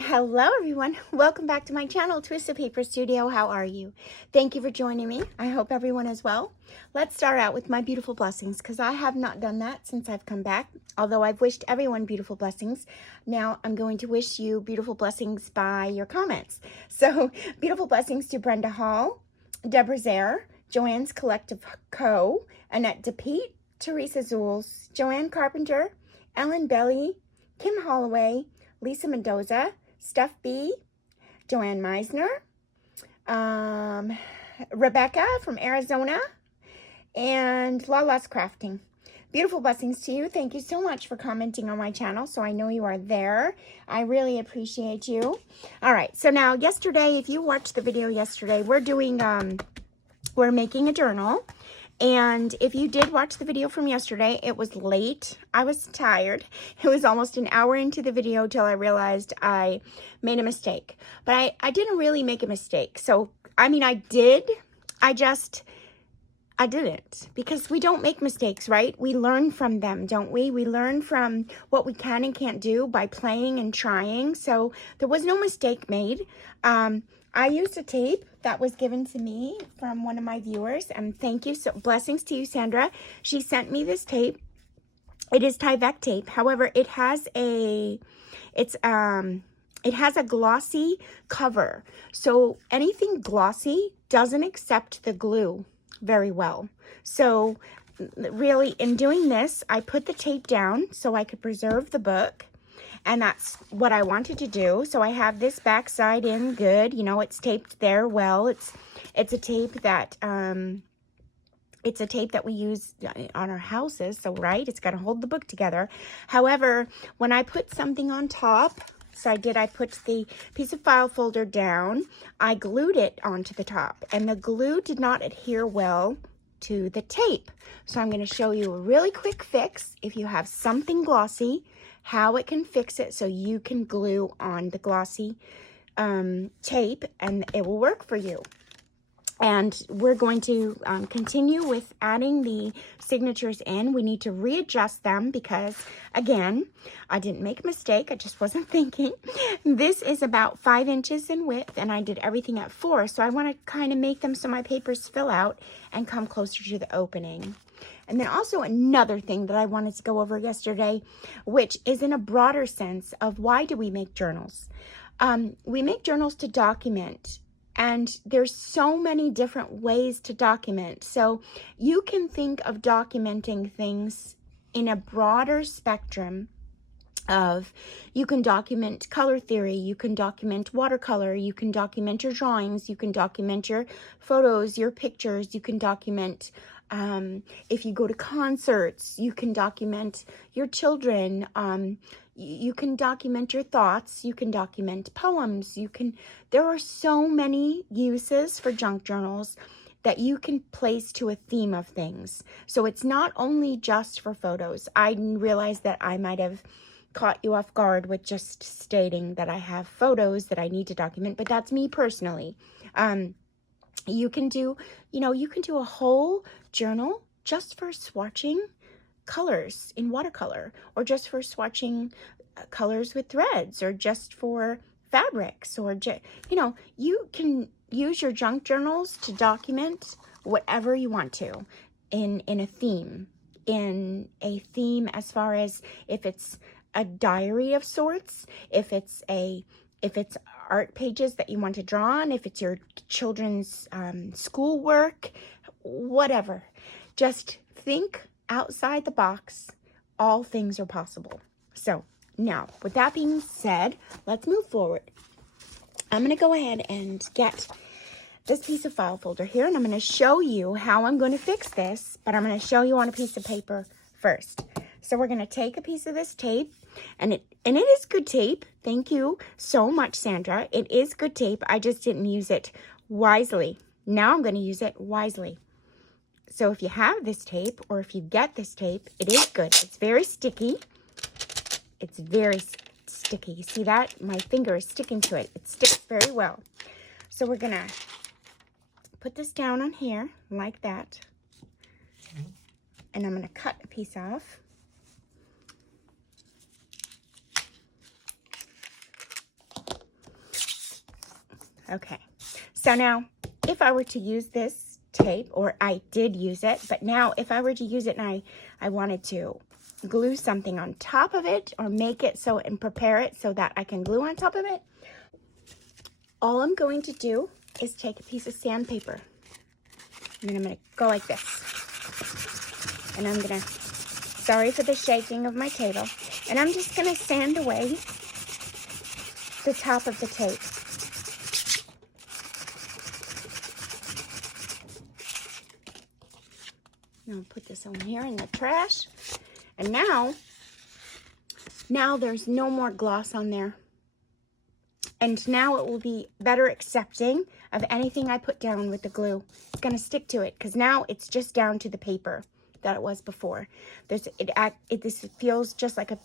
Hello everyone, welcome back to my channel, Twisted Paper Studio. How are you? Thank you for joining me. I hope everyone is well. Let's start out with my beautiful blessings because I have not done that since I've come back. Although I've wished everyone beautiful blessings, now I'm going to wish you beautiful blessings by your comments. So beautiful blessings to Brenda Hall, Deborah Zare, Joanne's Collective Co., Annette DePete, Teresa Zules, Joanne Carpenter, Ellen Belly, Kim Holloway, Lisa Mendoza, Steph B, Joanne Meisner, Rebecca from Arizona, and Lala's Crafting. Beautiful blessings to you. Thank you so much for commenting on my channel, so I know you are there. I really appreciate you. All right, so now yesterday, if you watched the video yesterday, we're making a journal. And if you did watch the video from yesterday, it was late. I was tired. It was almost an hour into the video till I realized I made a mistake. But I didn't really make a mistake. So, I mean, I did. I didn't. Because we don't make mistakes, right? We learn from them, don't we? We learn from what we can and can't do by playing and trying. So, there was no mistake made. I used a tape that was given to me from one of my viewers, and thank you. So blessings to you, Sandra. She sent me this tape. It is Tyvek tape. However, it has a glossy cover. So anything glossy doesn't accept the glue very well. So really, in doing this, I put the tape down so I could preserve the book. And that's what I wanted to do. So I have this back side in good. You know, it's taped there well. It's a tape that we use on our houses. So right, it's got to hold the book together. However, when I put something on top, so I put the piece of file folder down. I glued it onto the top, and the glue did not adhere well to the tape. So I'm going to show you a really quick fix if you have something glossy, how it can fix it so you can glue on the glossy tape and it will work for you. And we're going to continue with adding the signatures in. We need to readjust them because, again, I didn't make a mistake. I just wasn't thinking. This is about 5 inches in width, and I did everything at 4. So I want to kind of make them so my papers fill out and come closer to the opening. And then also another thing that I wanted to go over yesterday, which is in a broader sense of why do we make journals? We make journals to document. And there's so many different ways to document. So you can think of documenting things in a broader spectrum of, you can document color theory, you can document watercolor, you can document your drawings, you can document your photos, your pictures, you can document, if you go to concerts, you can document your children, you can document your thoughts, you can document poems, there are so many uses for junk journals that you can place to a theme of things. So it's not only just for photos. I realized that I might have caught you off guard with just stating that I have photos that I need to document, but that's me personally. You can do a whole journal just for swatching colors in watercolor, or just for swatching colors with threads, or just for fabrics, or you can use your junk journals to document whatever you want to in a theme as far as if it's a diary of sorts, if it's art pages that you want to draw on, if it's your children's school work, whatever. Just think outside the box. All things are possible. So now, with that being said, let's move forward. I'm going to go ahead and get this piece of file folder here, and I'm going to show you how I'm going to fix this, but I'm going to show you on a piece of paper first. So we're going to take a piece of this tape, and it is good tape. Thank you so much, Sandra. It is good tape. I just didn't use it wisely. Now I'm going to use it wisely. So if you have this tape, or if you get this tape, it is good. It's very sticky. It's very sticky. You see that? My finger is sticking to it. It sticks very well. So we're going to put this down on here like that. And I'm going to cut a piece off. Okay, so now if I were to use this tape, or I did use it, but now if I were to use it and I wanted to glue something on top of it, or make it so and prepare it so that I can glue on top of it, all I'm going to do is take a piece of sandpaper, and then I'm going to go like this, and I'm going to, sorry for the shaking of my table, and I'm just going to sand away the top of the tape. I'll put this on here in the trash. And now there's no more gloss on there. And now it will be better accepting of anything I put down with the glue. It's going to stick to it because now it's just down to the paper that it was before. This feels just like a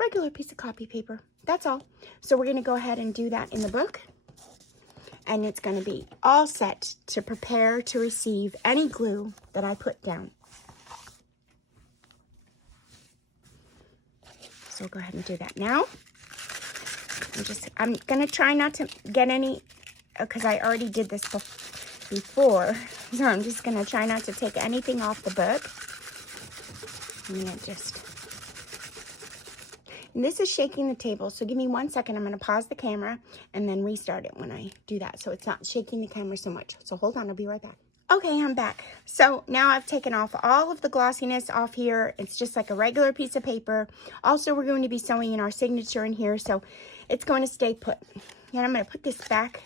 regular piece of copy paper. That's all. So we're going to go ahead and do that in the book. And it's going to be all set to prepare to receive any glue that I put down. So we'll go ahead and do that now. I'm going to try not to get any, because I already did this before. So I'm just going to try not to take anything off the book. And this is shaking the table. So give me 1 second. I'm going to pause the camera and then restart it when I do that. So it's not shaking the camera so much. So hold on, I'll be right back. Okay, I'm back. So now I've taken off all of the glossiness off here. It's just like a regular piece of paper. Also, we're going to be sewing in our signature in here, so it's going to stay put. And I'm going to put this back.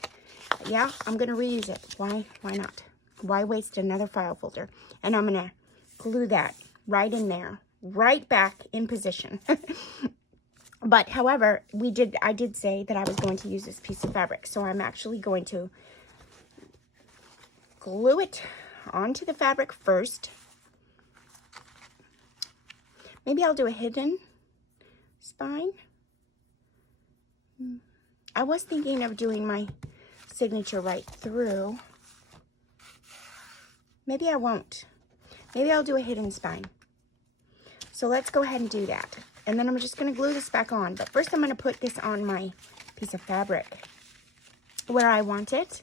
Yeah, I'm going to reuse it. Why not? Why waste another file folder? And I'm going to glue that right in there, right back in position. But however, I did say that I was going to use this piece of fabric, so I'm actually going to glue it onto the fabric first. Maybe I'll do a hidden spine. I was thinking of doing my signature right through. Maybe I won't. Maybe I'll do a hidden spine. So let's go ahead and do that. And then I'm just going to glue this back on. But first I'm going to put this on my piece of fabric where I want it.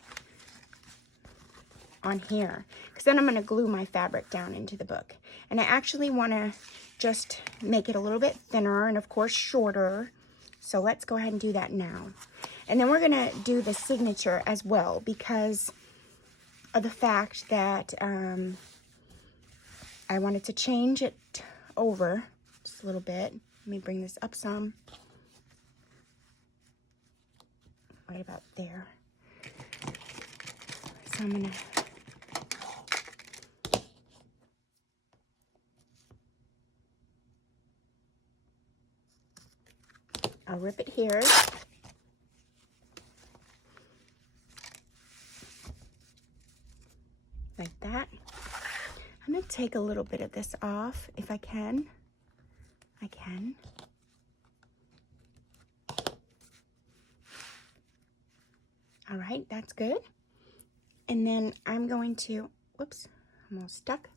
On here, because then I'm going to glue my fabric down into the book. And I actually want to just make it a little bit thinner and of course shorter. So let's go ahead and do that now. And then we're going to do the signature as well, because of the fact that I wanted to change it over just a little bit. Let me bring this up some. Right about there. So I'm going to I'll rip it here. Like that. I'm going to take a little bit of this off if I can. I can. All right, that's good. And then I'm going to, whoops, I'm all stuck.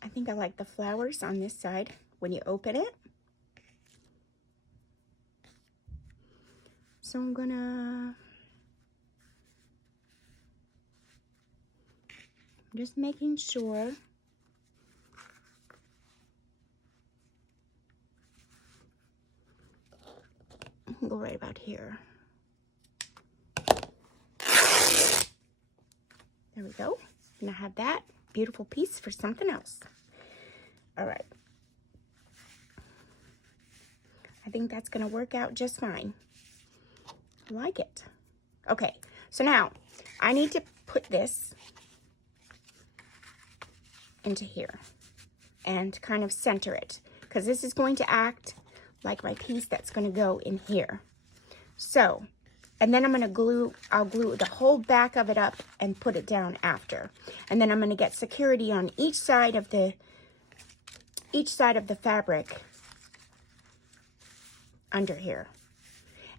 I think I like the flowers on this side when you open it. So I'm gonna just making sure I can go right about here. There we go. And I have that beautiful piece for something else. All right. I think that's going to work out just fine. I like it. Okay, so now I need to put this into here and kind of center it, because this is going to act like my piece that's going to go in here. So, and then I'm going to glue, I'll glue the whole back of it up and put it down after. And then I'm going to get security on each side of the fabric under here.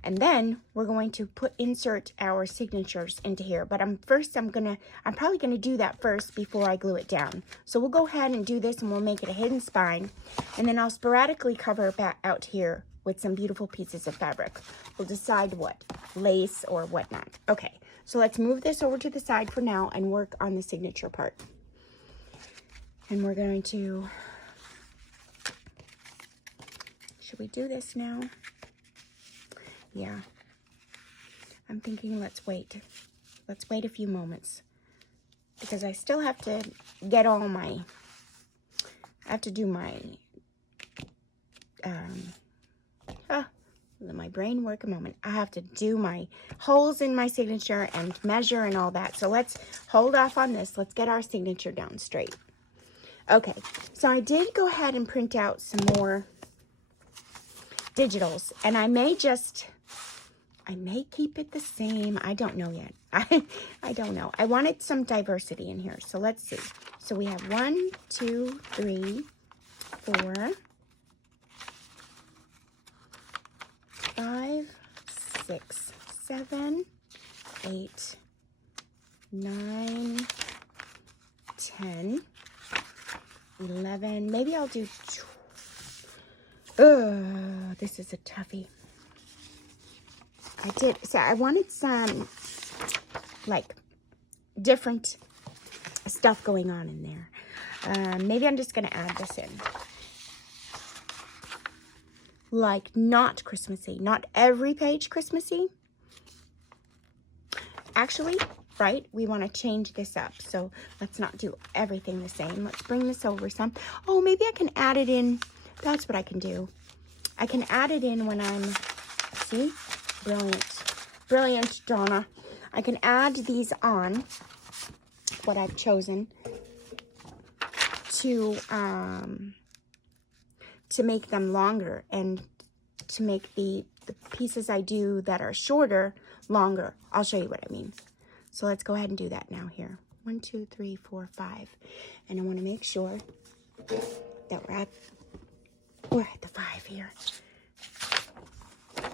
And then we're going to insert our signatures into here. But I'm probably gonna do that first before I glue it down. So we'll go ahead and do this and we'll make it a hidden spine. And then I'll sporadically cover back out here with some beautiful pieces of fabric. We'll decide what, lace or whatnot. Okay, so let's move this over to the side for now and work on the signature part. And we're going to, should we do this now? Yeah, I'm thinking let's wait. Let's wait a few moments because I still have to get all my, I have to do my, let my brain work a moment. I have to do my holes in my signature and measure and all that. So let's hold off on this. Let's get our signature down straight. Okay, so I did go ahead and print out some more digitals, and I may keep it the same. I don't know yet. I don't know. I wanted some diversity in here, so let's see. So we have 1, 2, 3, 4, 5, 6, 7, 8, 9, 10, 11. Maybe I'll do. This is a toughie. I wanted some like different stuff going on in there. Maybe I'm just gonna add this in. Like not Christmassy, not every page Christmassy. Actually, right, we want to change this up. So let's not do everything the same. Let's bring this over some. Oh, maybe I can add it in. That's what I can do. I can add it in when I'm, see, brilliant, brilliant, Donna. I can add these on, what I've chosen, to make them longer and to make the pieces I do that are shorter longer. I'll show you what I mean. So let's go ahead and do that now here. 1, 2, 3, 4, 5. And I want to make sure that we're at the 5 here. 1,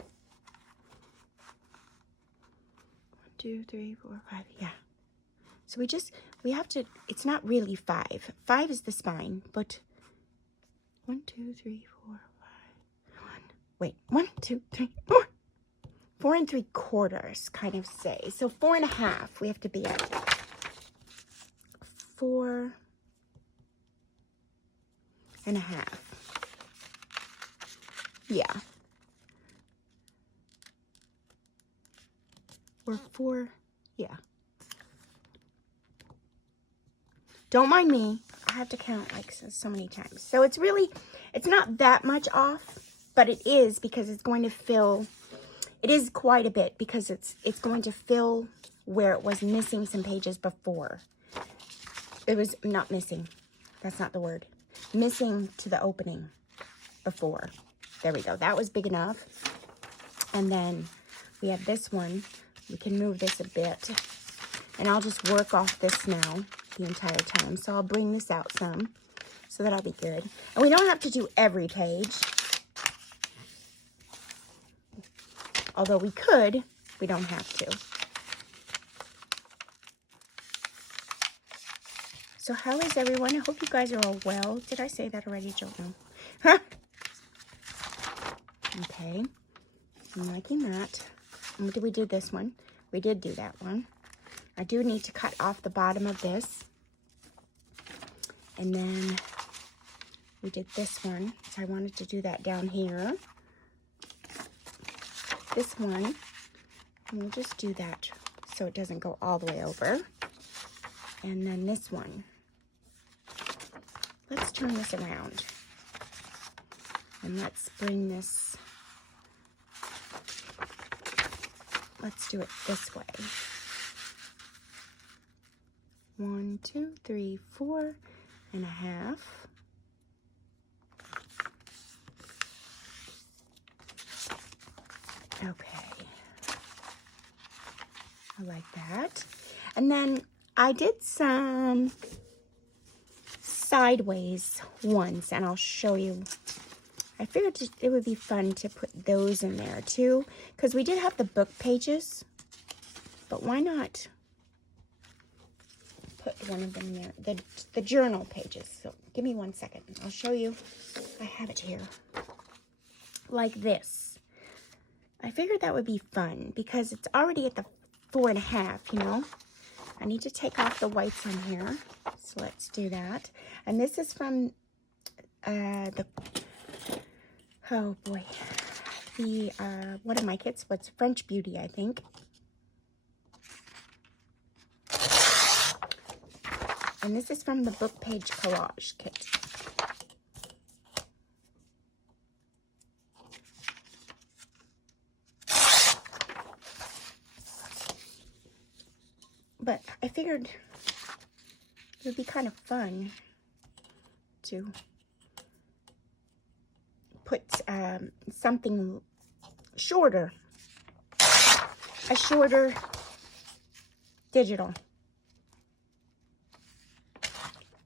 2, 3, 4, 5. Yeah. So we have to, it's not really 5. 5 is the spine, but 1, 2, 3, 4, 5. 1, 2, 3, 4. 4 3/4, kind of say. So 4 1/2. We have to be at 4 1/2. Yeah. Or 4. Yeah. Don't mind me. I have to count like so many times. So it's not that much off, but it is because it's going to fill. It is quite a bit because it's going to fill where it was missing some pages before. It was not missing. That's not the word. Missing to the opening before. There we go. That was big enough. And then we have this one. We can move this a bit. And I'll just work off this now the entire time. So I'll bring this out some. So that'll be good. And we don't have to do every page. Although we could, we don't have to. So how is everyone? I hope you guys are all well. Did I say that already? Don't know. Huh? Okay. I'm liking that. And did we do this one? We did do that one. I do need to cut off the bottom of this. And then we did this one. So I wanted to do that down here. This one, and we'll just do that so it doesn't go all the way over. And then this one. Let's turn this around. And let's bring this, let's do it this way. 1, 2, 3, 4 1/2. Okay, I like that. And then I did some sideways ones, and I'll show you. I figured it would be fun to put those in there too, because we did have the book pages, but why not put one of them there, the journal pages. So give me 1 second. I'll show you. I have it here. like this. I figured that would be fun because it's already at the 4.5, you know. I need to take off the whites on here. So let's do that. And this is from oh boy, the, one of my kits, what's French Beauty, I think. And this is from the book page collage kit. But I figured it would be kind of fun to put something shorter, a shorter digital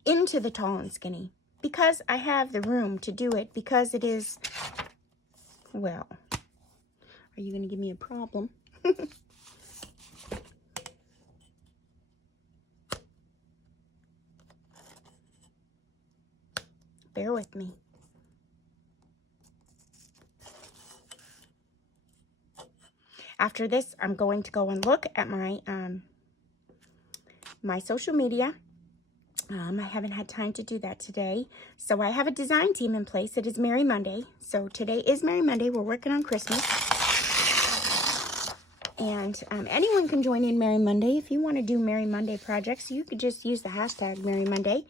into the tall and skinny, because I have the room to do it, because it is, well, are you going to give me a problem? Bear with me. After this, I'm going to go and look at my my social media. I haven't had time to do that today. So I have a design team in place. It is Merry Monday. So today is Merry Monday. We're working on Christmas. And anyone can join in Merry Monday. If you want to do Merry Monday projects, you could just use the hashtag Merry Monday.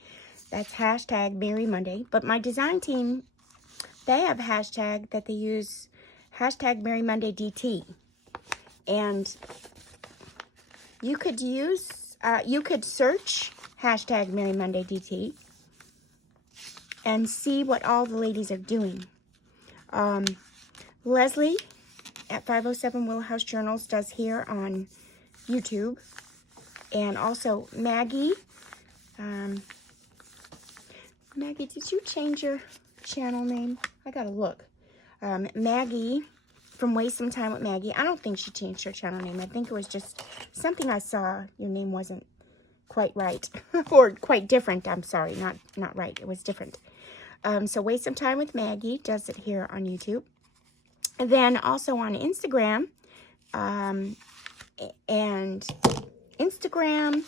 That's hashtag Merry Monday. But my design team, they have a hashtag that they use, hashtag Merry Monday DT. And you could use, you could search hashtag Merry Monday DT and see what all the ladies are doing. Leslie at 507 Willow House Journals does here on YouTube. And also Maggie. Maggie, did you change your channel name? I gotta look. Maggie from Waste Some Time with Maggie. I don't think she changed her channel name. I think it was just something I saw. Your name wasn't quite right. Or quite different. I'm sorry. Not right. It was different. So Waste Some Time with Maggie does it here on YouTube. And then also on Instagram. And Instagram.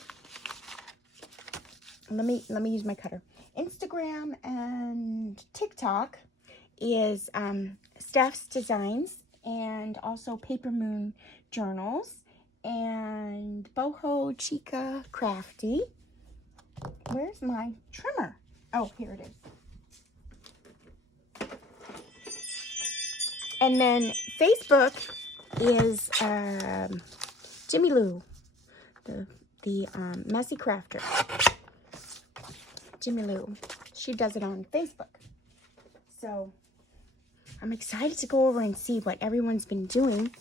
Let me use my cutter. Instagram and TikTok is Steph's Designs, and also Paper Moon Journals, and Boho Chica Crafty. Where's my trimmer? Oh, here it is. And then Facebook is Jimmy Lou, the Messy Crafter. Jimmy Lou. She does it on Facebook. So I'm excited to go over and see what everyone's been doing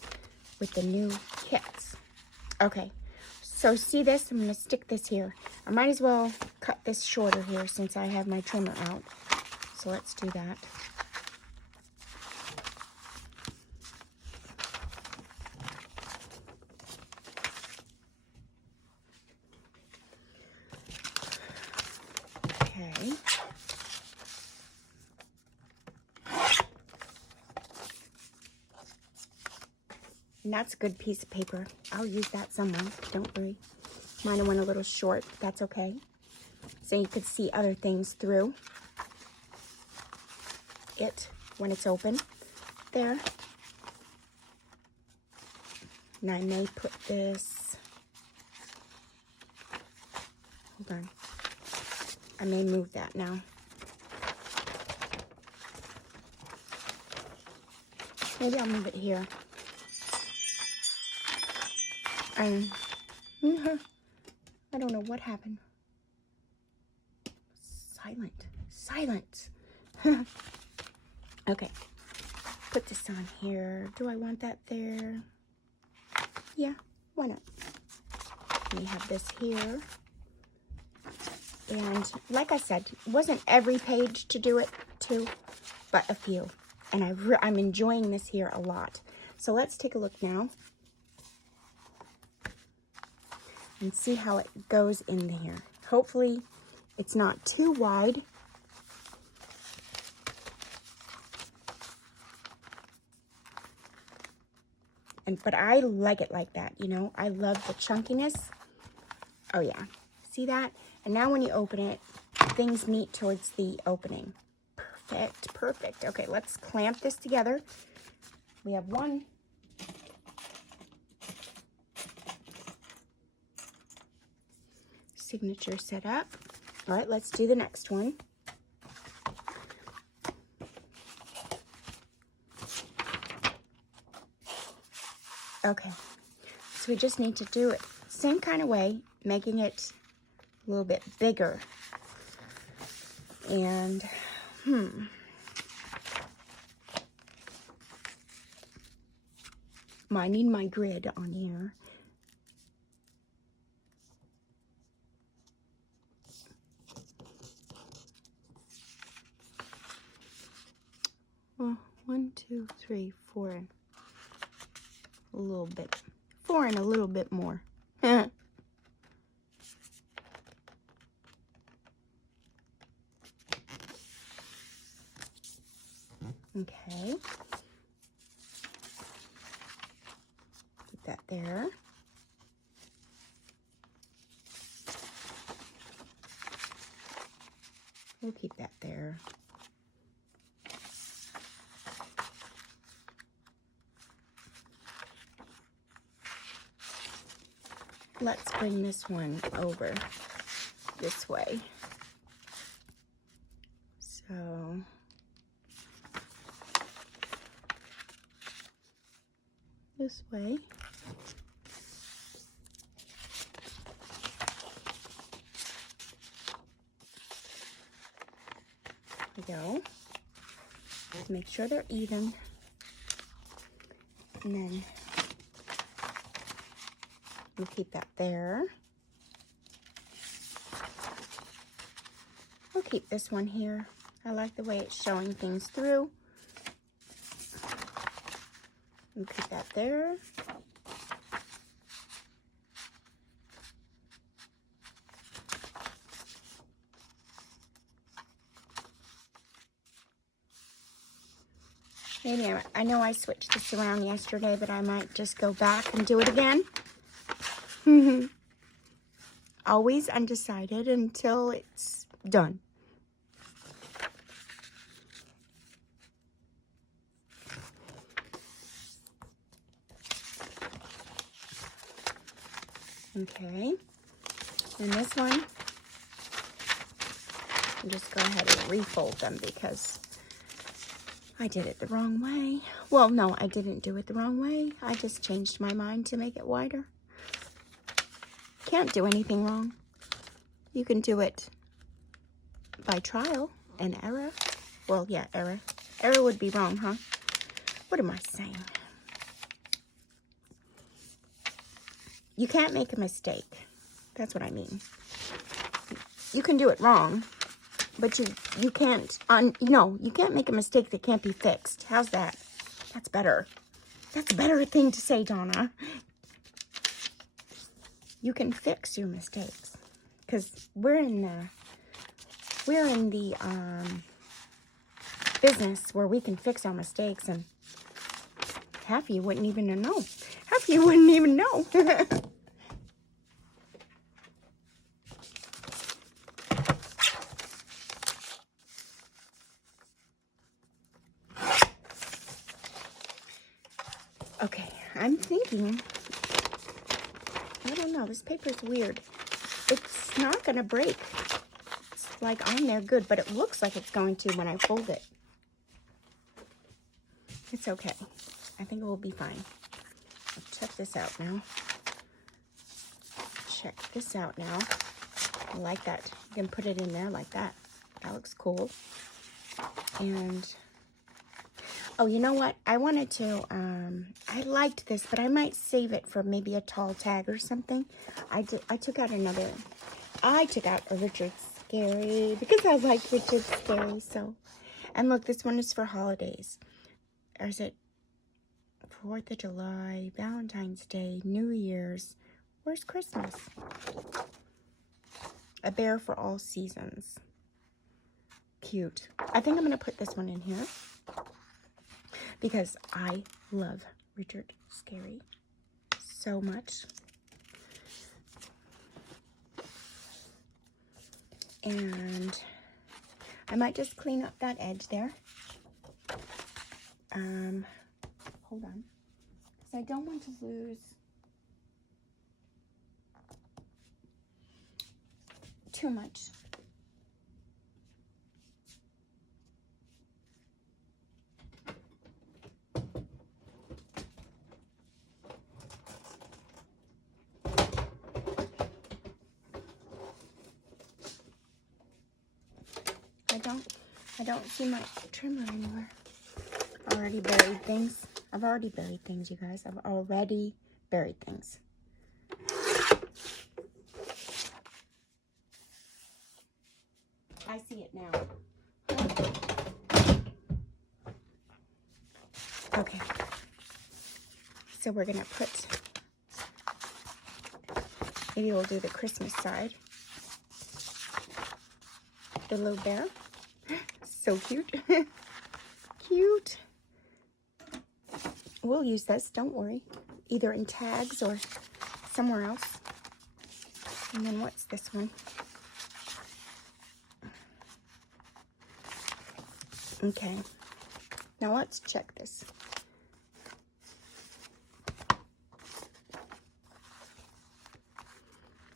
with the new kits. Okay, so see this? I'm going to stick this here. I might as well cut this shorter here since I have my trimmer out. So let's do that. Okay. And that's a good piece of paper. I'll use that somewhere. Don't worry. Mine went a little short. That's okay. So you could see other things through it when it's open. There. And I may put this... Hold on. I may move that now. Maybe I'll move it here. I don't know what happened. Silent. Okay. Put this on here. Do I want that there? Yeah, why not? We have this here. And like I said, it wasn't every page to do it to, but a few. And I'm enjoying this here a lot. So let's take a look now and see how it goes in here. Hopefully it's not too wide. But I like it like that, you know. I love the chunkiness. Oh yeah, see that? And now when you open it, things meet towards the opening. Perfect, perfect. Okay, let's clamp this together. We have one. Signature set up. All right, let's do the next one. Okay, so we just need to do it same kind of way, making it a little bit bigger. And, I need my grid on here. Well, 1, 2, 3, 4, a little bit. 4 and a little bit more. Okay. Put that there. We'll keep that there. Let's bring this one over this way. So, this way. There we go. Just make sure they're even. And then we'll keep that there. We'll keep this one here. I like the way it's showing things through. We'll keep that there. Maybe I know I switched this around yesterday, but I might just go back and do it again. Always undecided until it's done. Okay, and this one, I'll just go ahead and refold them because I did it the wrong way. Well, no, I didn't do it the wrong way. I just changed my mind to make it wider. Can't do anything wrong. You can do it by trial and error. Well, yeah, error. Error would be wrong, huh? What am I saying? You can't make a mistake. That's what I mean. You can do it wrong, but you can't you can't make a mistake that can't be fixed. How's that? That's better. That's a better thing to say, Donna. You can fix your mistakes, because we're in the business where we can fix our mistakes, and half of you wouldn't even know. Half of you wouldn't even know. Okay, I'm thinking, I don't know, this paper's weird. It's not gonna break. It's like on there good, but it looks like it's going to when I fold it. It's okay. I think it will be fine. I'll check this out now. Check this out now. I like that. You can put it in there like that. That looks cool. And oh, you know what? I wanted to, I liked this, but I might save it for maybe a tall tag or something. I took out a Richard Scary because I like Richard Scary, so. And look, this one is for holidays. Or is it 4th of July, Valentine's Day, New Year's? Where's Christmas? A bear for all seasons. Cute. I think I'm going to put this one in here, because I love Richard scary so much. And I might just clean up that edge there. Hold on, because I don't want to lose too much. I don't see my trimmer anymore. Already buried things. I've already buried things, you guys. I've already buried things. I see it now. Okay. So we're gonna put, maybe we'll do the Christmas side. The little bear. So cute. Cute. We'll use this, don't worry. Either in tags or somewhere else. And then what's this one? Okay. Now let's check this.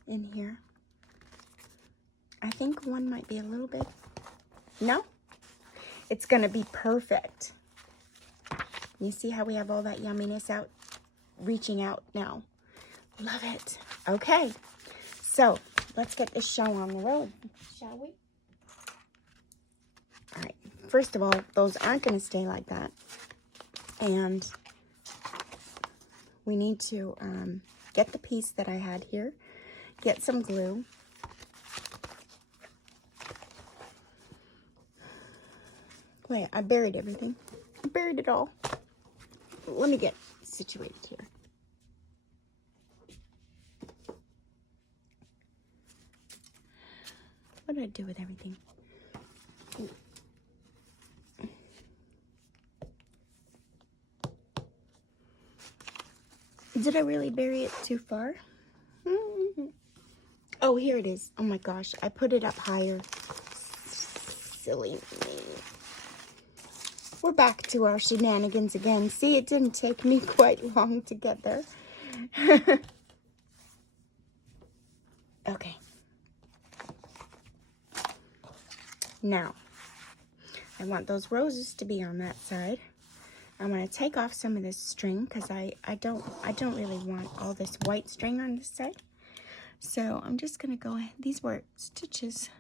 In here. I think one might be a little bit. No? It's gonna be perfect. You see how we have all that yumminess out, reaching out now. Love it. Okay, so let's get this show on the road, shall we? All right, first of all, those aren't gonna stay like that. And we need to get the piece that I had here, get some glue. Wait, I buried everything. I buried it all. Let me get situated here. What did I do with everything? Did I really bury it too far? Oh, here it is. Oh my gosh, I put it up higher. Silly me. We're back to our shenanigans again. See, it didn't take me quite long to get there. Okay. Now, I want those roses to be on that side. I'm going to take off some of this string because I don't really want all this white string on this side. So I'm just going to go ahead. These were stitches.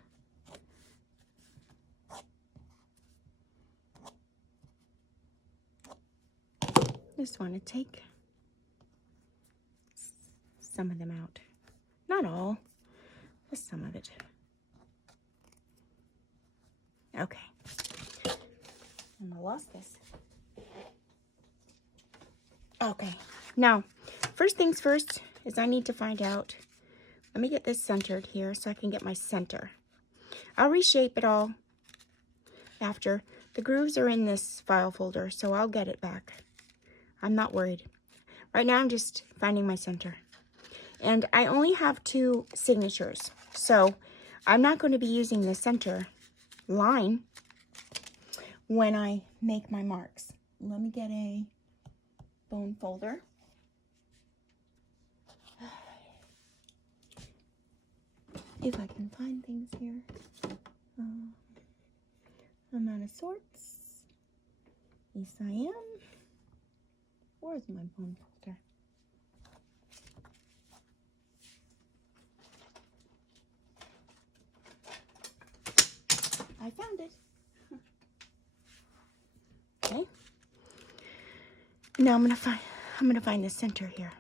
Just want to take some of them out. Not all, just some of it. Okay. And I lost this. Okay. Now, first things first is I need to find out. Let me get this centered here so I can get my center. I'll reshape it all after. The grooves are in this file folder, so I'll get it back. I'm not worried. Right now, I'm just finding my center. And I only have 2 signatures, so I'm not going to be using the center line when I make my marks. Let me get a bone folder. If I can find things here. I'm out of sorts. Yes, I am. Where's my bone folder? I found it. Okay. Now I'm gonna find the center here.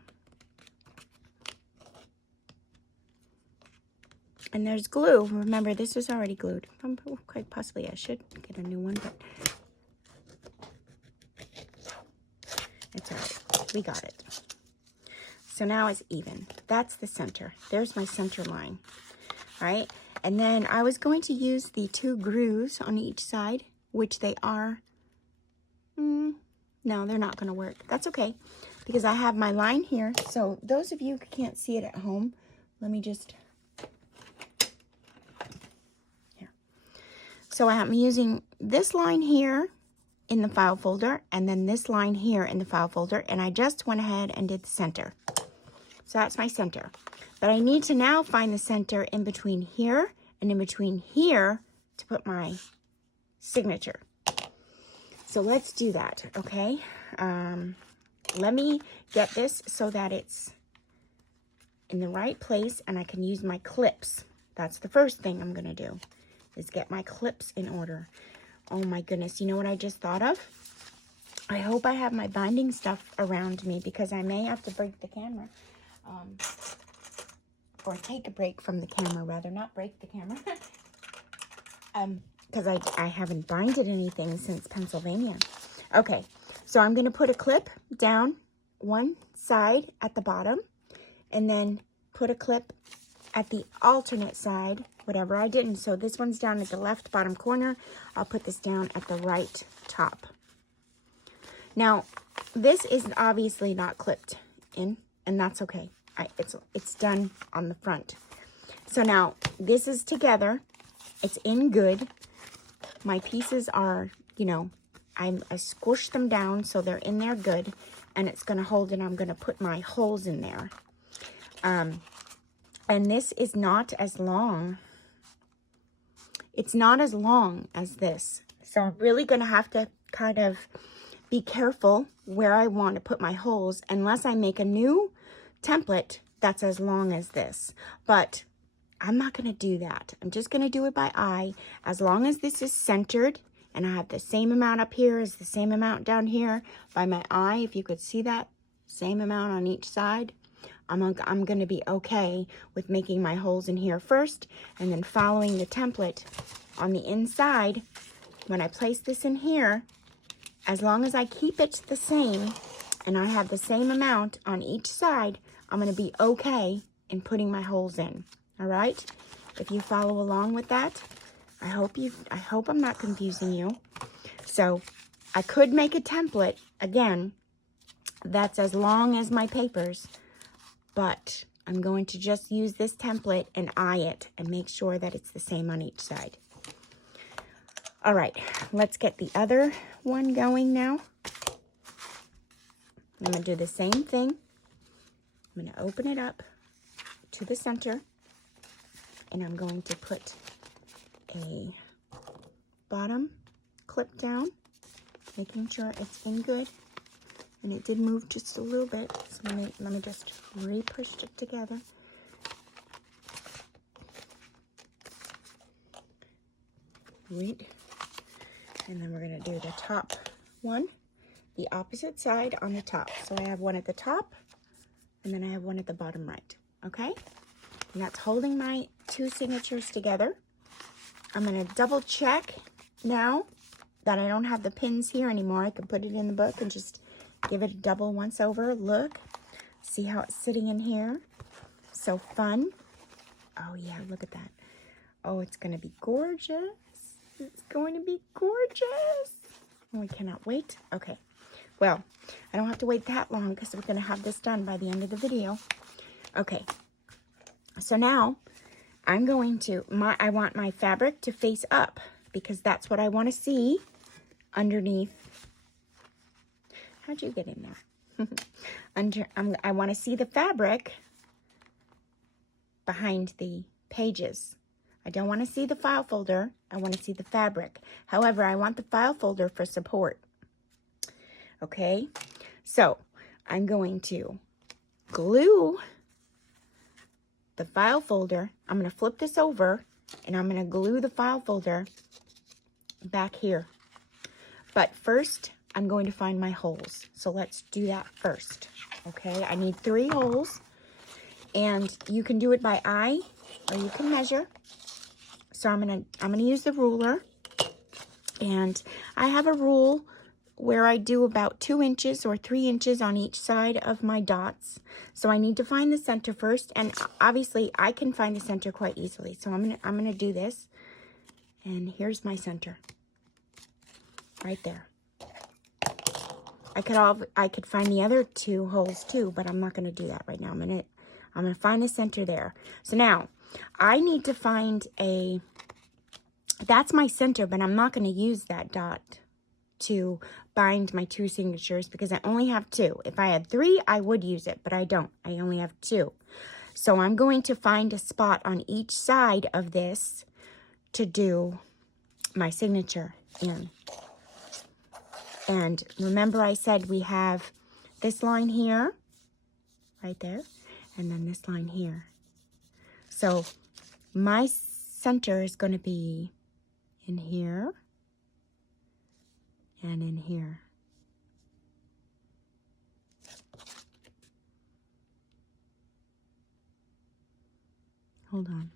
And there's glue. Remember, this was already glued. Quite possibly I should get a new one, but it's all right. We got it. So now it's even. That's the center. There's my center line. All right. And then I was going to use the 2 grooves on each side, which they are. No, they're not going to work. That's okay. because I have my line here. So those of you who can't see it at home, let me just, here. So I'm using this line here in the file folder, and then this line here in the file folder, and I just went ahead and did the center. So that's my center. But I need to now find the center in between here and in between here to put my signature. So let's do that, okay? Let me get this so that it's in the right place and I can use my clips. That's the first thing I'm gonna do, is get my clips in order. Oh my goodness, you know what I just thought of? I hope I have my binding stuff around me, because I may have to break the camera. Or take a break from the camera, rather, not break the camera. Because I haven't binded anything since Pennsylvania. Okay, so I'm going to put a clip down one side at the bottom, and then put a clip at the alternate side, whatever I didn't. So this one's down at the left bottom corner. I'll put this down at the right top. Now, this is obviously not clipped in, and that's okay. It's done on the front. So now this is together. It's in good. My pieces are, you know, I squished them down so they're in there good, and it's going to hold, and I'm going to put my holes in there. And this is not as long. It's not as long as this. So I'm really going to have to kind of be careful where I want to put my holes, unless I make a new template that's as long as this. But I'm not going to do that. I'm just going to do it by eye. As long as this is centered and I have the same amount up here as the same amount down here, by my eye, if you could see that, same amount on each side, I'm going to be okay with making my holes in here first, and then following the template on the inside. When I place this in here, as long as I keep it the same and I have the same amount on each side, I'm going to be okay in putting my holes in. All right? If you follow along with that, I hope I'm not confusing you. So I could make a template, again, that's as long as my papers, but I'm going to just use this template and eye it and make sure that it's the same on each side. All right, let's get the other one going now. I'm going to do the same thing. I'm going to open it up to the center, and I'm going to put a bottom clip down, making sure it's in good. And it did move just a little bit, so let me just re-push it together. Right. And then we're going to do the top one, the opposite side on the top. So I have one at the top, and then I have one at the bottom right, okay? And that's holding my two signatures together. I'm going to double check now that I don't have the pins here anymore. I can put it in the book and just give it a double once over. Look, see how it's sitting in here? So fun. Oh yeah, look at that. Oh, it's going to be gorgeous. It's going to be gorgeous. Oh, we cannot wait. Okay. Well, I don't have to wait that long because we're going to have this done by the end of the video. Okay. So now I'm going to, I want my fabric to face up because that's what I want to see underneath. How'd you get in there? I want to see the fabric behind the pages. I don't want to see the file folder. I want to see the fabric. However, I want the file folder for support. Okay, so I'm going to glue the file folder. I'm going to flip this over, and I'm going to glue the file folder back here. But first, I'm going to find my holes. So let's do that first. Okay, I need 3 holes, and you can do it by eye or you can measure. So I'm gonna use the ruler, and I have a rule where I do about 2 inches or 3 inches on each side of my dots. So I need to find the center first, and obviously I can find the center quite easily. So I'm gonna do this, and here's my center right there. I could find the other 2 holes too, but I'm not going to do that right now. I'm going to find the center there. So now I need to find that's my center, but I'm not going to use that dot to bind my 2 signatures because I only have 2. If I had 3, I would use it, but I don't. I only have 2. So I'm going to find a spot on each side of this to do my signature in. And remember I said we have this line here, right there, and then this line here. So my center is going to be in here and in here. Hold on.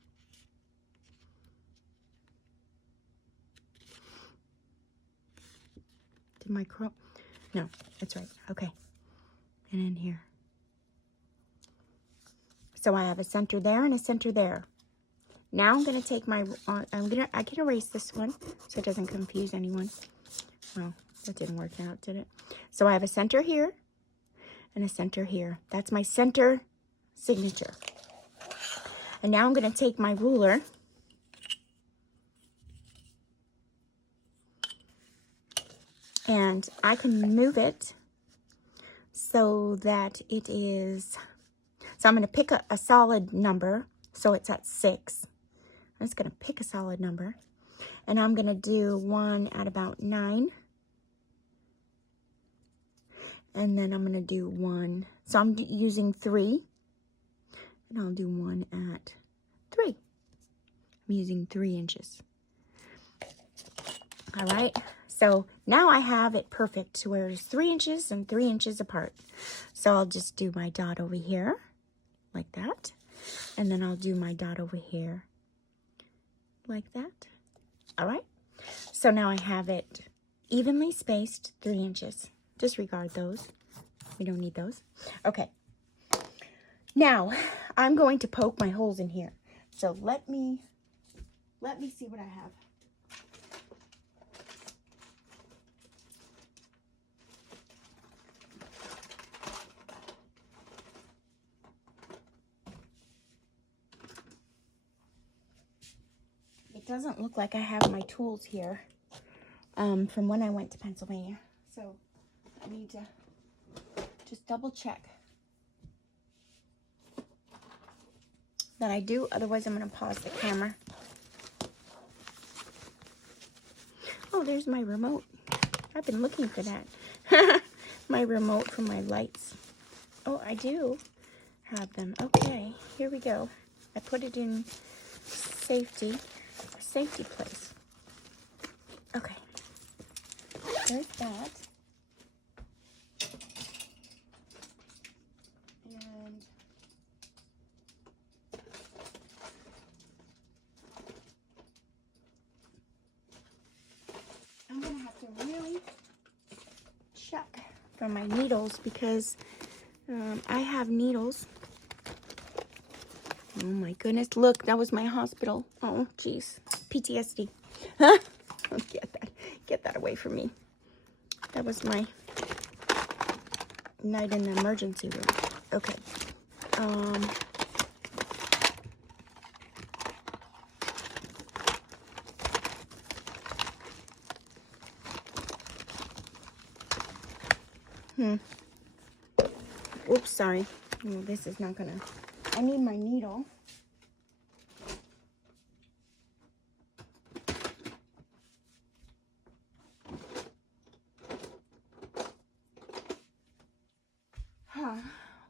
Did my crow? No, that's right. Okay. And in here. So I have a center there and a center there. Now I'm going to take my, I can erase this one so it doesn't confuse anyone. Well, that didn't work out, did it? So I have a center here and a center here. That's my center signature. And now I'm going to take my ruler and I can move it so that it is, so I'm going to pick a solid number. So it's at 6. I'm just going to pick a solid number. And I'm going to do one at about 9. And then I'm going to do 1. So I'm using 3. And I'll do 1 at 3. I'm using 3 inches. All right. So now I have it perfect to where it's 3 inches and 3 inches apart. So I'll just do my dot over here like that. And then I'll do my dot over here like that. All right. So now I have it evenly spaced 3 inches. Disregard those. We don't need those. Okay. Now I'm going to poke my holes in here. So let me see what I have. It doesn't look like I have my tools here from when I went to Pennsylvania. So I need to just double check that I do. Otherwise, I'm going to pause the camera. Oh, there's my remote. I've been looking for that. My remote for my lights. Oh, I do have them. Okay, here we go. I put it in safety place. Okay, there's that. And I'm gonna have to really check for my needles because I have needles. Oh my goodness, look, that was my hospital. Oh, geez. PTSD. Huh? Get that away from me. That was my night in the emergency room. Okay. Oops, sorry. Oh, this is not gonna, I need my needle.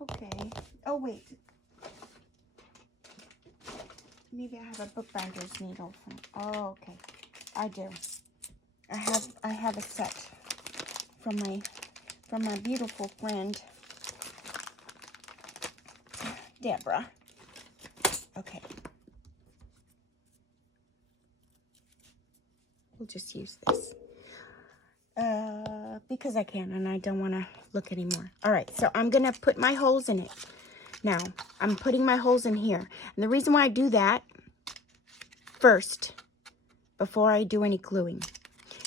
Okay. Oh, wait. Maybe I have a bookbinder's needle. Oh, okay. I do. I have a set from my beautiful friend Deborah. Okay. We'll just use this. Because I can and I don't want to look anymore. All right, so I'm going to put my holes in it. Now, I'm putting my holes in here. And the reason why I do that first, before I do any gluing,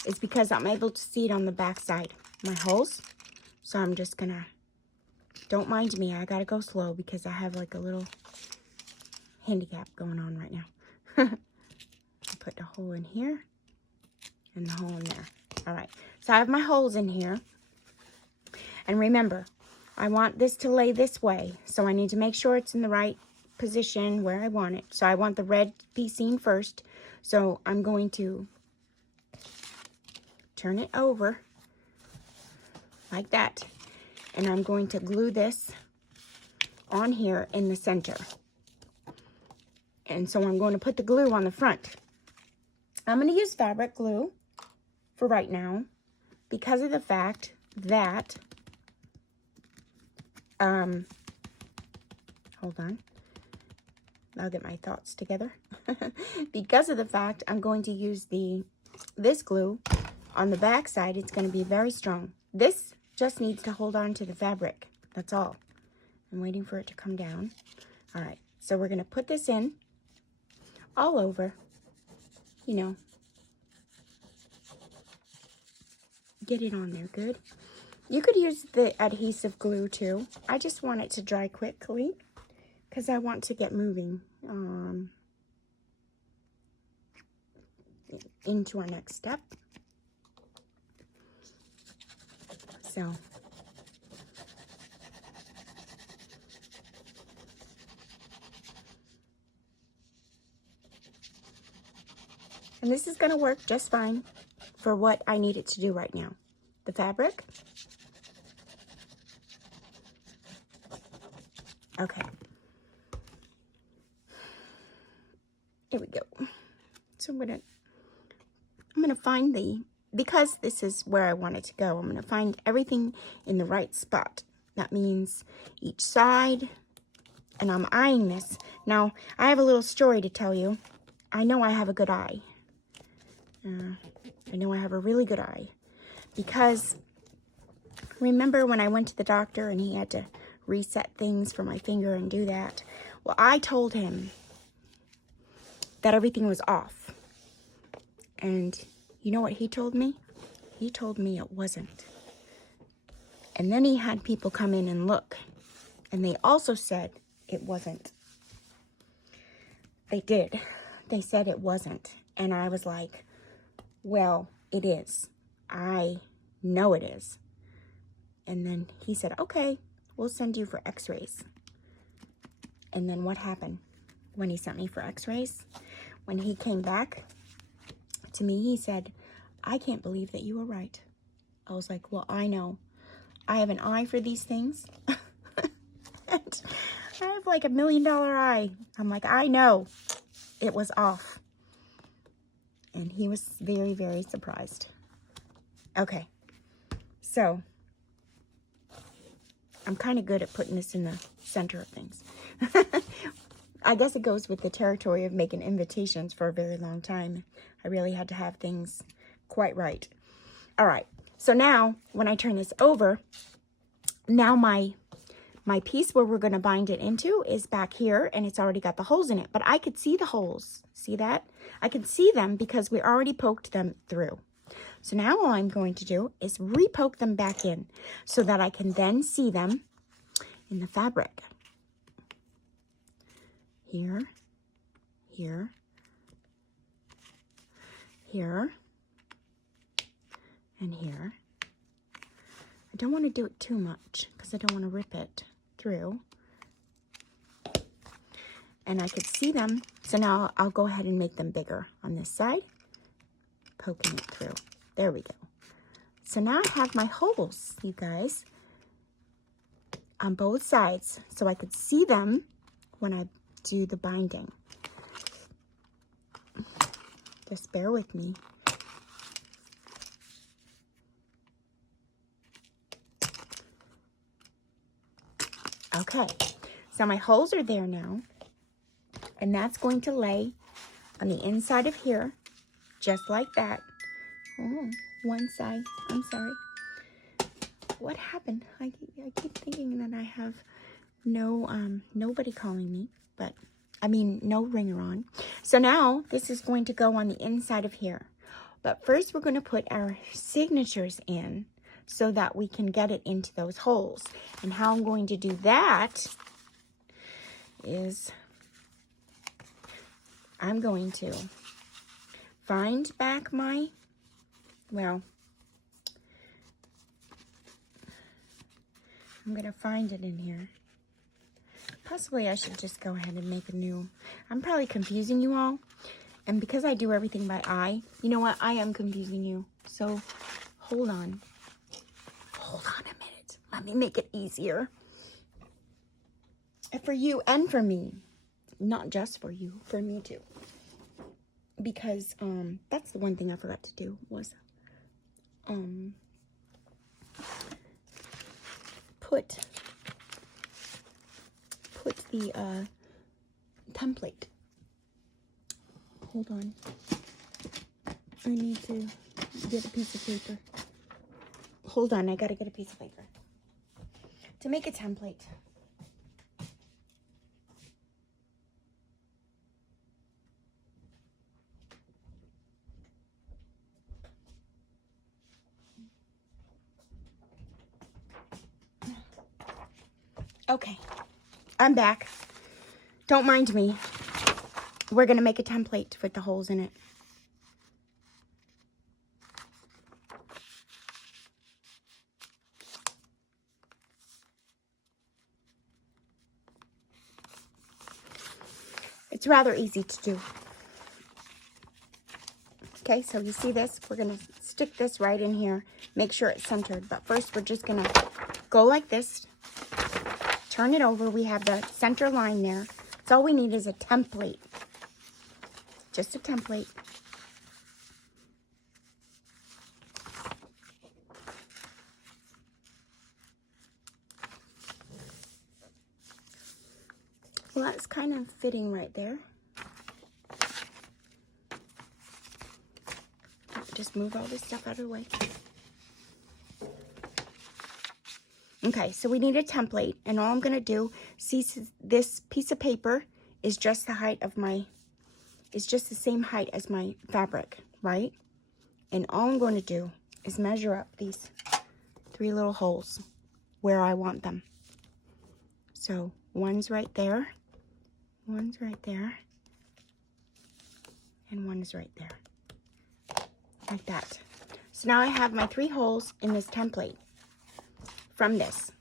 is because I'm able to see it on the back side. My holes So I'm just gonna, don't mind me, I gotta go slow because I have like a little handicap going on right now. Put the hole in here and the hole in there. All right, so I have my holes in here. And remember, I want this to lay this way, so I need to make sure it's in the right position where I want it. So I want the red piecing first. So I'm going to turn it over like that. And I'm going to glue this on here in the center. And so I'm going to put the glue on the front. I'm going to use fabric glue for right now because of the fact that, hold on. I'll get my thoughts together. Because of the fact I'm going to use this glue on the back side, it's going to be very strong. This just needs to hold on to the fabric. That's all. I'm waiting for it to come down. All right, so we're going to put this in all over, you know, get it on there good. You could use the adhesive glue too. I just want it to dry quickly because I want to get moving into our next step. So and this is going to work just fine for what I need it to do right now. The fabric. Okay. Here we go. So I'm gonna find because this is where I want it to go, I'm gonna find everything in the right spot. That means each side, and I'm eyeing this. Now, I have a little story to tell you. I know I have a good eye. I know I have a really good eye. Because, remember when I went to the doctor and he had to reset things for my finger and do that? Well, I told him that everything was off. And you know what he told me? He told me it wasn't. And then he had people come in and look. And they also said it wasn't. They did. They said it wasn't. And I was like, well, it is. I know it is. And then he said, okay, we'll send you for x-rays. And then what happened when he sent me for x-rays? When he came back to me, he said, I can't believe that you were right. I was like, well, I know. I have an eye for these things. And I have like $1 million eye. I'm like, I know it was off. And he was very, very surprised. Okay. So I'm kind of good at putting this in the center of things. I guess it goes with the territory of making invitations for a very long time. I really had to have things quite right. All right. So now when I turn this over, now my piece where we're going to bind it into is back here, and it's already got the holes in it. But I could see the holes. See that? I can see them because we already poked them through. So now all I'm going to do is re-poke them back in so that I can then see them in the fabric. Here, here, here, and here. I don't want to do it too much because I don't want to rip it through. And I could see them. So now I'll go ahead and make them bigger on this side, poking it through. There we go. So now I have my holes, you guys, on both sides, so I could see them when I do the binding. Just bear with me. Okay, so my holes are there now, and that's going to lay on the inside of here, just like that. Oh, one side. I'm sorry. What happened? I keep thinking that I have nobody calling me, but I mean no ringer on. So now this is going to go on the inside of here. But first we're going to put our signatures in so that we can get it into those holes. And how I'm going to do that is I'm going to find back my, well, I'm going to find it in here. Possibly I should just go ahead and make a new. I'm probably confusing you all. And because I do everything by eye, you know what? I am confusing you. So hold on. Hold on a minute. Let me make it easier. For you and for me. Not just for you. For me too. Because that's the one thing I forgot to do was put the template. Hold on. I need to get a piece of paper. Hold on, I gotta get a piece of paper. To make a template. Okay, I'm back. Don't mind me. We're gonna make a template with the holes in it. It's rather easy to do. Okay, so you see this? We're gonna stick this right in here. Make sure it's centered. But first, we're just gonna go like this. Turn it over. We have the center line there. So all we need is a template. Just a template. Well, that's kind of fitting right there. Just move all this stuff out of the way. Okay, so we need a template, and all I'm going to do, see this piece of paper is just the height of my, is just the same height as my fabric, right? And all I'm going to do is measure up these 3 little holes where I want them. So one's right there, one's right there, and one is right there. Like that. So now I have my 3 holes in this template from this.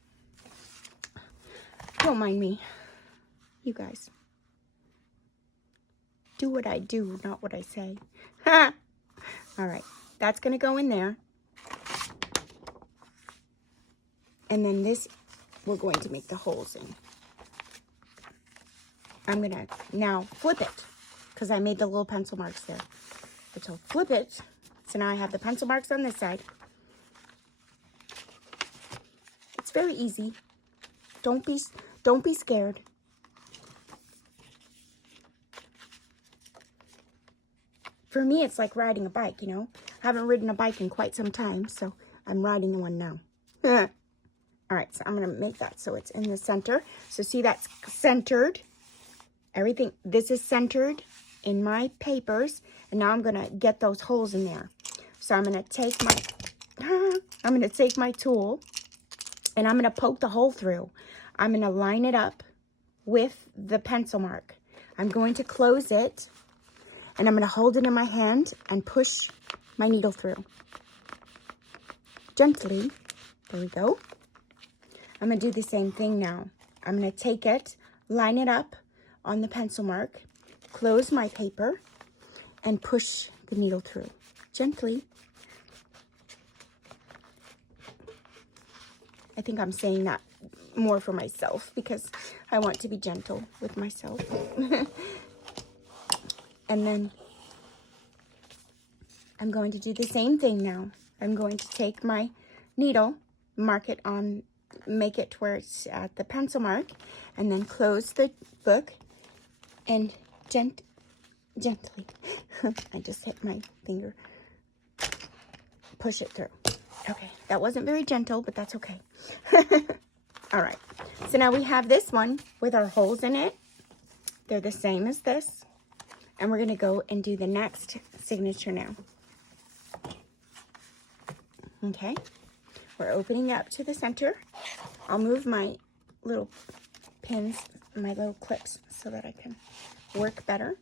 Don't mind me, you guys. Do what I do, not what I say. All right, that's gonna go in there. And then this, we're going to make the holes in. I'm gonna now flip it, because I made the little pencil marks there. But so flip it. So now I have the pencil marks on this side. It's very easy. Don't be scared. For me, it's like riding a bike, you know. I haven't ridden a bike in quite some time, so I'm riding one now. All right, so I'm going to make that so it's in the center. So see, that's centered. Everything, this is centered in my papers. And now I'm going to get those holes in there. So I'm going to take my tool and I'm going to poke the hole through. I'm going to line it up with the pencil mark. I'm going to close it and I'm going to hold it in my hand and push my needle through. Gently. There we go. I'm going to do the same thing now. I'm going to take it, line it up on the pencil mark, close my paper, and push the needle through. Gently. I think I'm saying that more for myself because I want to be gentle with myself. And then I'm going to do the same thing now. I'm going to take my needle, mark it on, make it to where it's at the pencil mark, and then close the book and gently, I just hit my finger, push it through. Okay, that wasn't very gentle, but that's okay. All right, so now we have this one with our holes in it. They're the same as this. And we're going to go and do the next signature now. Okay, We're opening up to the center. I'll move my little pins, my little clips, so that I can work better.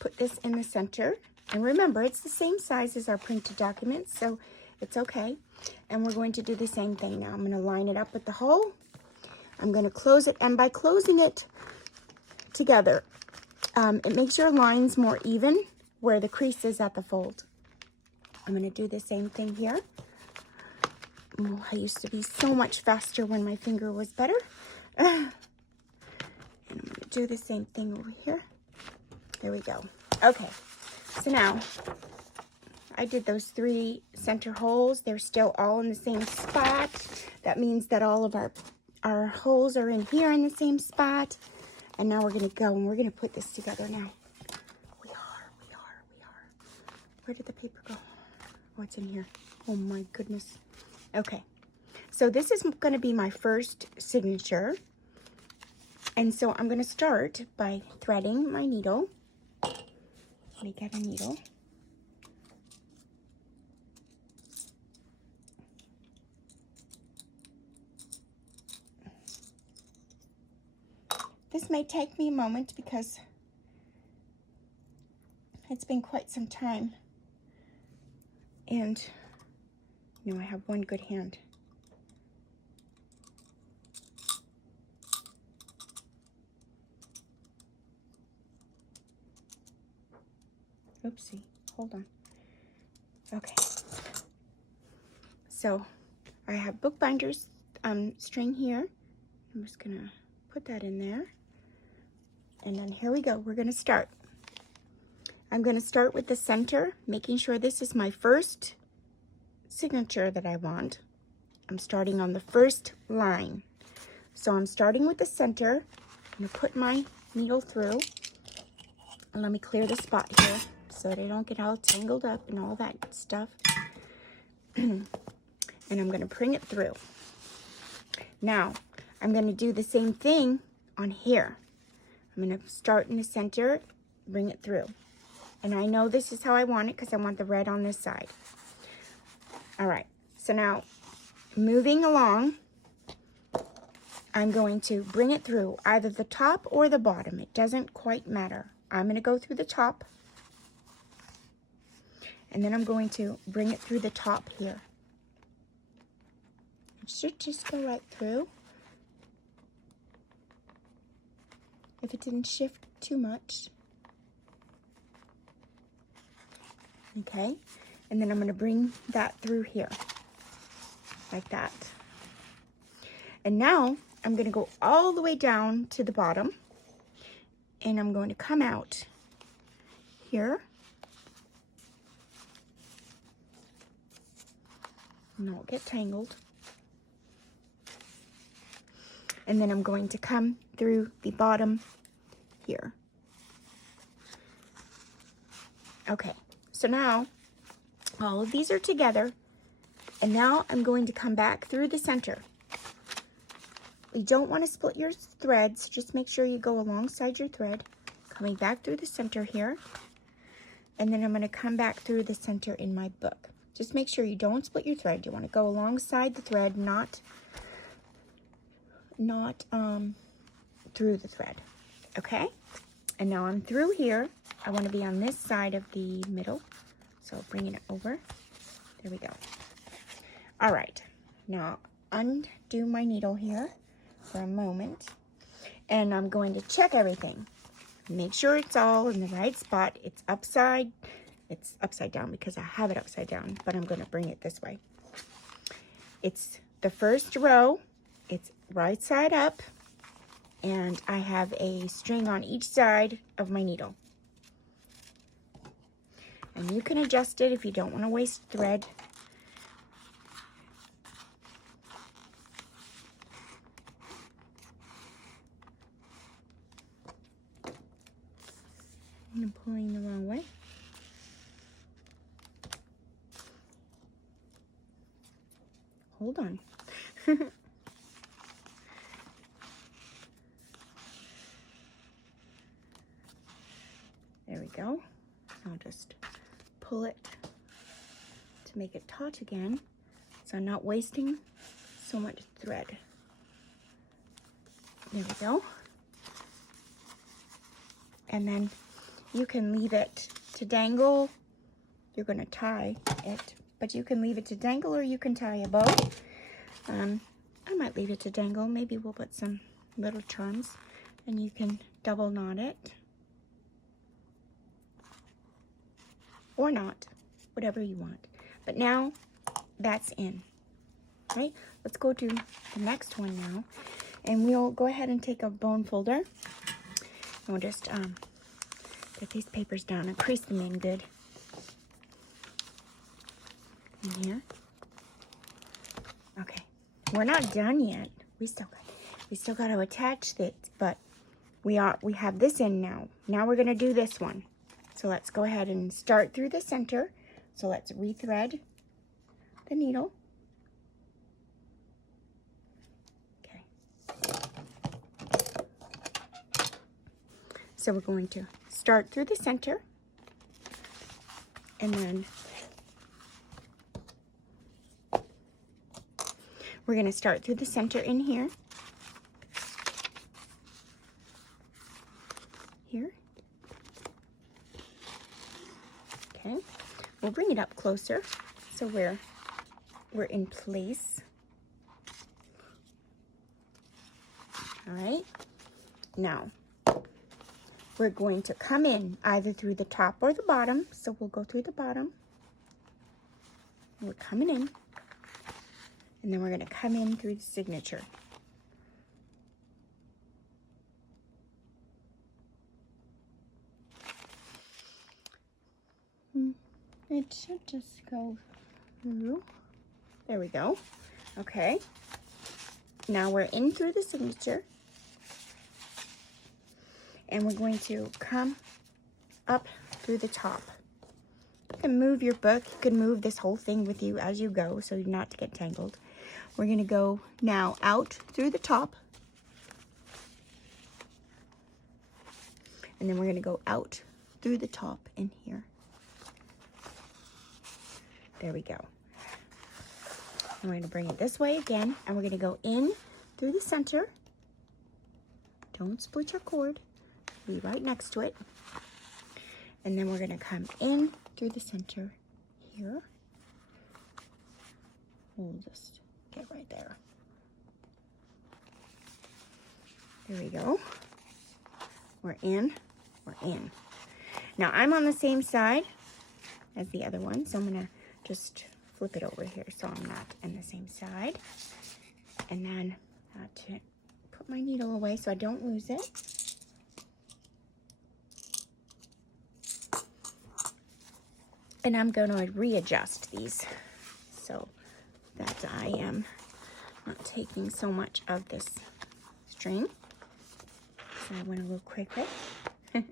Put this in the center. And remember, it's the same size as our printed documents, so it's okay. And we're going to do the same thing now. I'm going to line it up with the hole. I'm going to close it, and by closing it together, it makes your lines more even where the crease is at the fold. I'm going to do the same thing here. Oh, I used to be so much faster when my finger was better. And I'm going to do the same thing over here. There we go. Okay, so now I did those 3 center holes. They're still all in the same spot. That means that all of our holes are in here in the same spot. And now we're going to go and we're going to put this together now. We are. Where did the paper go? Oh, it's in here. Oh my goodness. Okay, so this is going to be my first signature. And so I'm going to start by threading my needle. Let me get a needle. This may take me a moment because it's been quite some time. And, you know, I have one good hand. Oopsie, hold on. Okay. So I have bookbinders string here. I'm just gonna put that in there. And then here we go, we're gonna start. I'm gonna start with the center, making sure this is my first signature that I want. I'm starting on the first line. So I'm starting with the center. I'm gonna put my needle through. And let me clear the spot here so they don't get all tangled up and all that stuff. And I'm gonna bring it through. Now, I'm gonna do the same thing on here. I'm gonna start in the center, bring it through. And I know this is how I want it because I want the red on this side. All right, so now moving along, I'm going to bring it through either the top or the bottom. It doesn't quite matter. I'm going to go through the top, and then I'm going to bring it through the top here. It should just go right through. If it didn't shift too much. Okay, and then I'm going to bring that through here, like that. And now I'm going to go all the way down to the bottom, and I'm going to come out here. And I'll get tangled. And then I'm going to come through the bottom here. Okay, so now all of these are together, and now I'm going to come back through the center. You don't want to split your threads, just make sure you go alongside your thread. Coming back through the center here, and then I'm going to come back through the center in my book. Just make sure you don't split your thread. You want to go alongside the thread, not through the thread. Okay? And now I'm through here. I want to be on this side of the middle. So bringing it over. There we go. All right. Now undo my needle here for a moment. And I'm going to check everything. Make sure it's all in the right spot. It's upside down because I have it upside down, but I'm going to bring it this way. It's the first row. It's right side up, and I have a string on each side of my needle. And you can adjust it if you don't want to waste thread. I'm pulling the wrong way. Hold on. There we go. I'll just pull it to make it taut again. so I'm not wasting so much thread. There we go. And then you can leave it to dangle. You're going to tie it, but you can leave it to dangle or you can tie a bow. I might leave it to dangle. Maybe we'll put some little charms and you can double knot it. Or not, whatever you want. But now that's in, right? Let's go to the next one now. And we'll go ahead and take a bone folder. And we'll just get these papers down and crease them in good. In here. Okay, we're not done yet. We still got to attach this, but we have this in now. Now we're gonna do this one. So let's go ahead and start through the center. So let's rethread the needle. Okay. So we're going to start through the center and then we're going to start through the center in here. Here. Okay. We'll bring it up closer so we're in place. All right. Now, we're going to come in either through the top or the bottom. So we'll go through the bottom. We're coming in. And then we're going to come in through the signature. It should just go through. There we go. Okay. Now we're in through the signature. And we're going to come up through the top. You can move your book. You can move this whole thing with you as you go so you're not to get tangled. We're going to go now out through the top. And then we're going to go out through the top in here. There we go. And we're going to bring it this way again. And we're going to go in through the center. Don't split your cord. Be right next to it. And then we're going to come in through the center here. We'll just get right there. There we go. We're in. We're in. Now I'm on the same side as the other one, so I'm going to just flip it over here so I'm not on the same side. And then I have to put my needle away so I don't lose it. And I'm going to readjust these so that I am not taking so much of this string. So I went a little quicker. And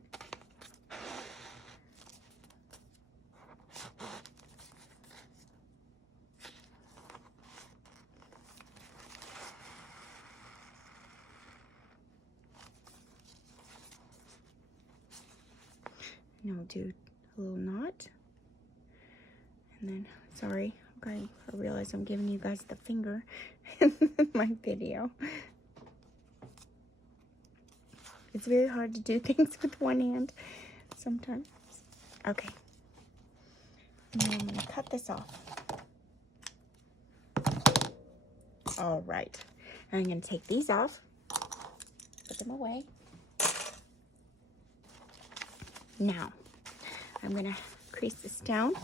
I'll do a little knot. And then, sorry, okay, I realize I'm giving you guys the finger in my video. It's very hard to do things with one hand sometimes. Okay. And then I'm going to cut this off. All right. And I'm going to take these off, put them away. Now, I'm going to crease this down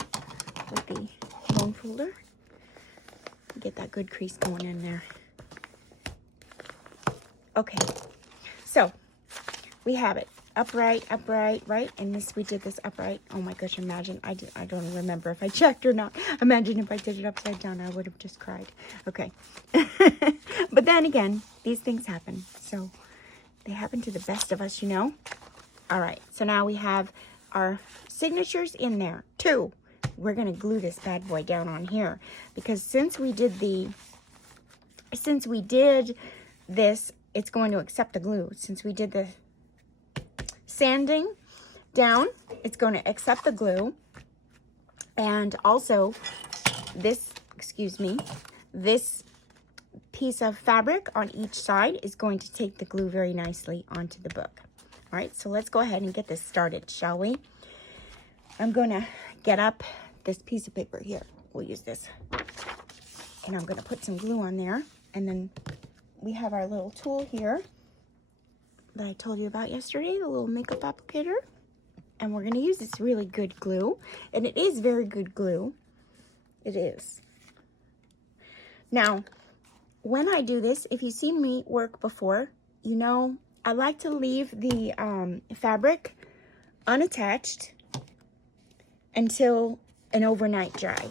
with the bone folder. Get that good crease going in there. Okay, so we have it upright, right? And this, we did this upright. Oh my gosh, imagine, I don't remember if I checked or not. Imagine if I did it upside down, I would have just cried. Okay. But then again, these things happen. So they happen to the best of us, you know. All right, so now we have our signatures in there. 2. We're going to glue this bad boy down on here because since we did this, it's going to accept the glue. Since we did the sanding down, it's going to accept the glue. And also this excuse me, this piece of fabric on each side is going to take the glue very nicely onto the book. All right, so let's go ahead and get this started, shall we? I'm going to get up this piece of paper here. We'll use this. And I'm going to put some glue on there. And then we have our little tool here that I told you about yesterday, the little makeup applicator. And we're going to use this really good glue. And it is very good glue. It is. Now, when I do this, if you've seen me work before, you know I like to leave the fabric unattached until an overnight dry,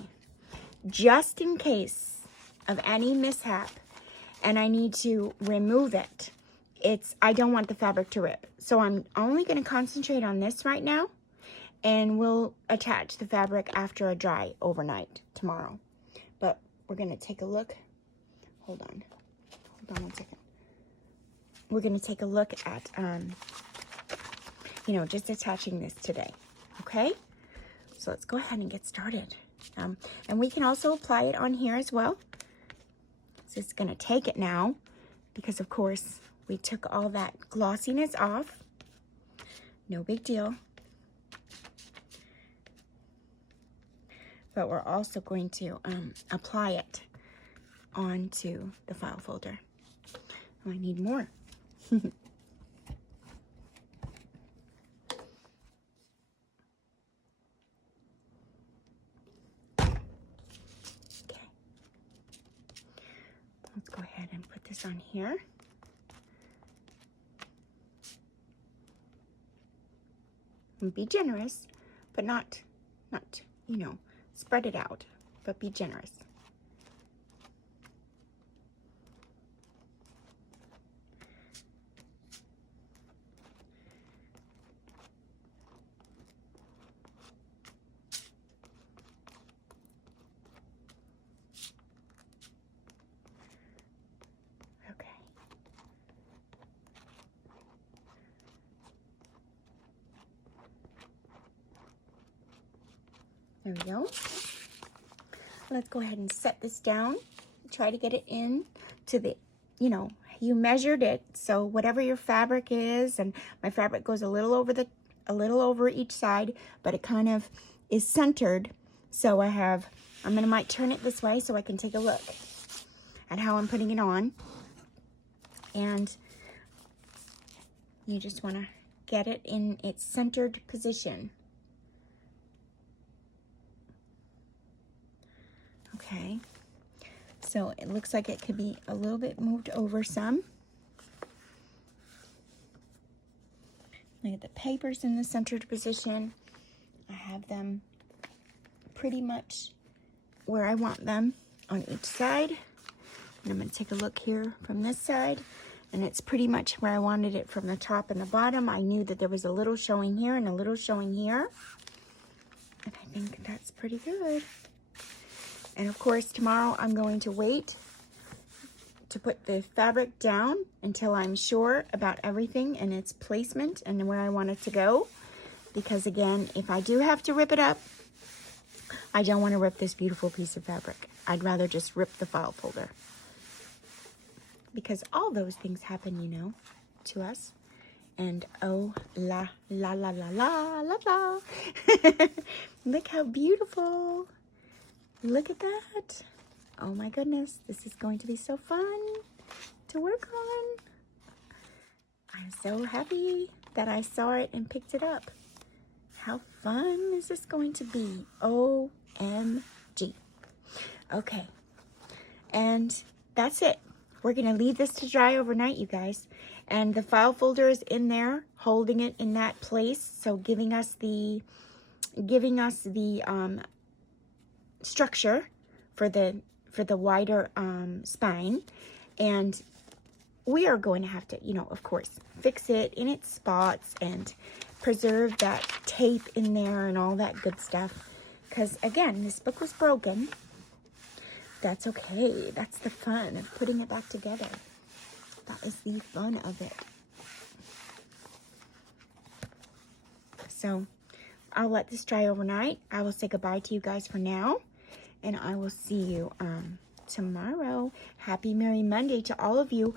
just in case of any mishap and I need to remove it. I don't want the fabric to rip. So I'm only going to concentrate on this right now, and we'll attach the fabric after a dry overnight tomorrow. But we're going to take a look. Hold on 1 second. We're going to take a look at, just attaching this today. Okay? So let's go ahead and get started. And we can also apply it on here as well. So it's going to take it now because, of course, we took all that glossiness off. No big deal. But we're also going to apply it onto the file folder. Oh, I need more. Okay. Let's go ahead and put this on here. And be generous, but not, spread it out, but be generous. There we go. Let's go ahead and set this down. Try to get it in to the, you measured it. So whatever your fabric is, and my fabric goes a little over each side, but it kind of is centered. So might turn it this way so I can take a look at how I'm putting it on. And you just want to get it in its centered position. Okay, so it looks like it could be a little bit moved over some. Look at the papers in the centered position. I have them pretty much where I want them on each side. And I'm going to take a look here from this side. And it's pretty much where I wanted it from the top and the bottom. I knew that there was a little showing here and a little showing here. And I think that's pretty good. And of course, tomorrow I'm going to wait to put the fabric down until I'm sure about everything and its placement and where I want it to go. Because again, if I do have to rip it up, I don't want to rip this beautiful piece of fabric. I'd rather just rip the file folder. Because all those things happen, to us. And oh, la, la, la, la, la, la, la. Look how beautiful. Look at that. Oh my goodness, this is going to be so fun to work on. I'm so happy that I saw it and picked it up. How fun is this going to be? OMG. Okay, and that's it. We're gonna leave this to dry overnight, you guys. And the file folder is in there, holding it in that place. So giving us the structure for the wider spine. And we are going to have to, of course, fix it in its spots and preserve that tape in there and all that good stuff. Because again, this book was broken. That's okay. That's the fun of putting it back together. That is the fun of it. So I'll let this dry overnight. I will say goodbye to you guys for now. and I will see you tomorrow. Happy Merry Monday to all of you.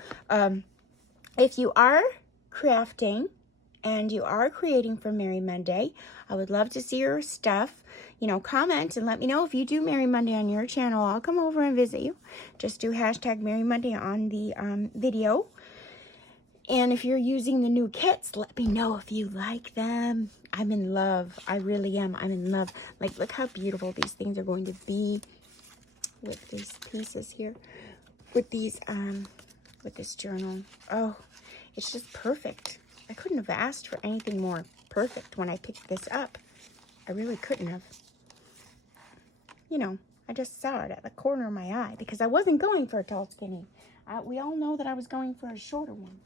If you are crafting and you are creating for Merry Monday, I would love to see your stuff. You know, comment and let me know if you do Merry Monday on your channel. I'll come over and visit you. Just do hashtag Merry Monday on the video. And if you're using the new kits, let me know if you like them. I'm in love. I really am. I'm in love. Like, look how beautiful these things are going to be with these pieces here. With these, with this journal. Oh, it's just perfect. I couldn't have asked for anything more perfect when I picked this up. I really couldn't have. You know, I just saw it at the corner of my eye because I wasn't going for a tall skinny. We all know that I was going for a shorter one.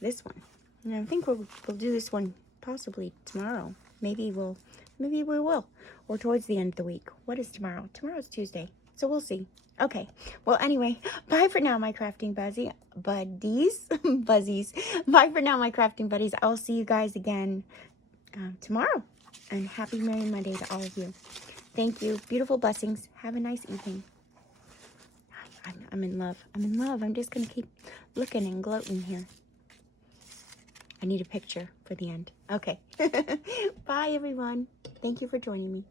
This one. And I think we'll do this one possibly tomorrow. Maybe we will. Or towards the end of the week. What is tomorrow? Tomorrow's Tuesday. So we'll see. Okay. Well, anyway, bye for now, my crafting buddies. Buzzies. Bye for now, my crafting buddies. I'll see you guys again tomorrow. And happy Merry Monday to all of you. Thank you. Beautiful blessings. Have a nice evening. I'm in love. I'm in love. I'm just going to keep looking and gloating here. I need a picture for the end. Okay. Bye, everyone. Thank you for joining me.